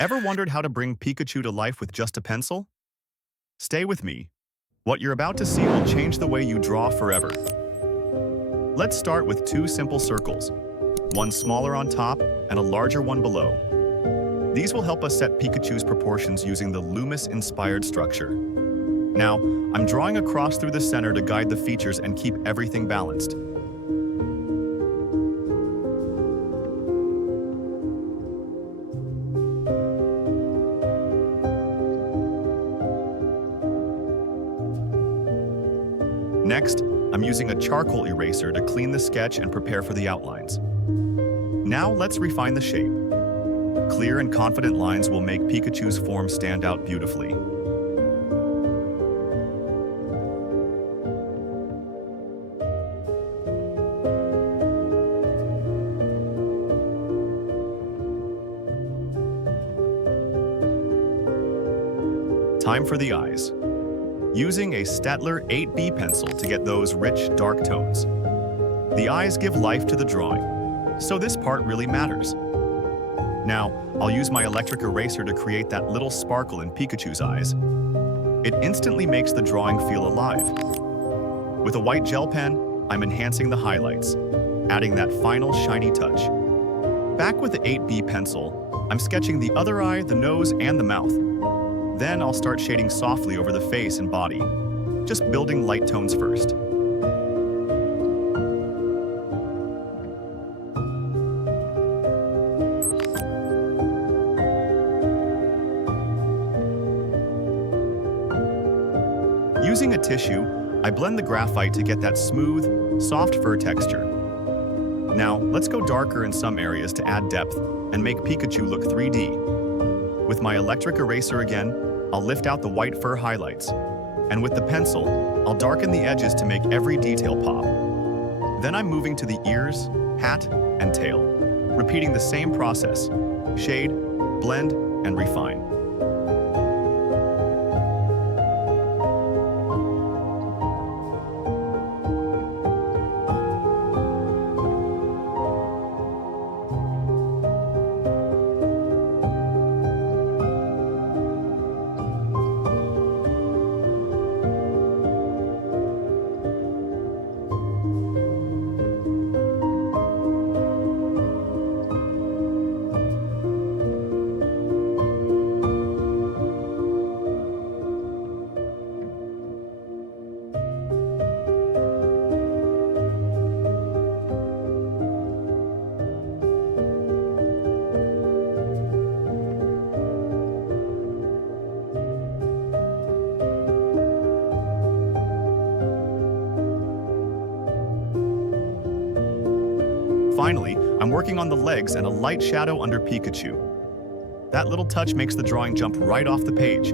Ever wondered how to bring Pikachu to life with just a pencil? Stay with me. What you're about to see will change the way you draw forever. Let's start with two simple circles, one smaller on top and a larger one below. These will help us set Pikachu's proportions using the Loomis-inspired structure. Now, I'm drawing across through the center to guide the features and keep everything balanced. Next, I'm using a charcoal eraser to clean the sketch and prepare for the outlines. Now let's refine the shape. Clear and confident lines will make Pikachu's form stand out beautifully. Time for the eyes. Using a Staedtler 8B pencil to get those rich, dark tones. The eyes give life to the drawing, so this part really matters. Now, I'll use my electric eraser to create that little sparkle in Pikachu's eyes. It instantly makes the drawing feel alive. With a white gel pen, I'm enhancing the highlights, adding that final shiny touch. Back with the 8B pencil, I'm sketching the other eye, the nose, and the mouth. Then I'll start shading softly over the face and body, just building light tones first. Using a tissue, I blend the graphite to get that smooth, soft fur texture. Now, let's go darker in some areas to add depth and make Pikachu look 3D. With my electric eraser again, I'll lift out the white fur highlights. And with the pencil, I'll darken the edges to make every detail pop. Then I'm moving to the ears, hat, and tail, repeating the same process: shade, blend, and refine. Finally, I'm working on the legs and a light shadow under Pikachu. That little touch makes the drawing jump right off the page.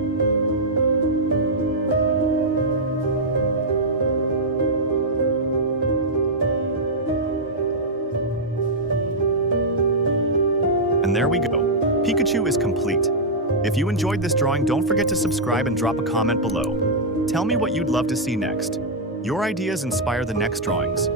And there we go. Pikachu is complete. If you enjoyed this drawing, don't forget to subscribe and drop a comment below. Tell me what you'd love to see next. Your ideas inspire the next drawings.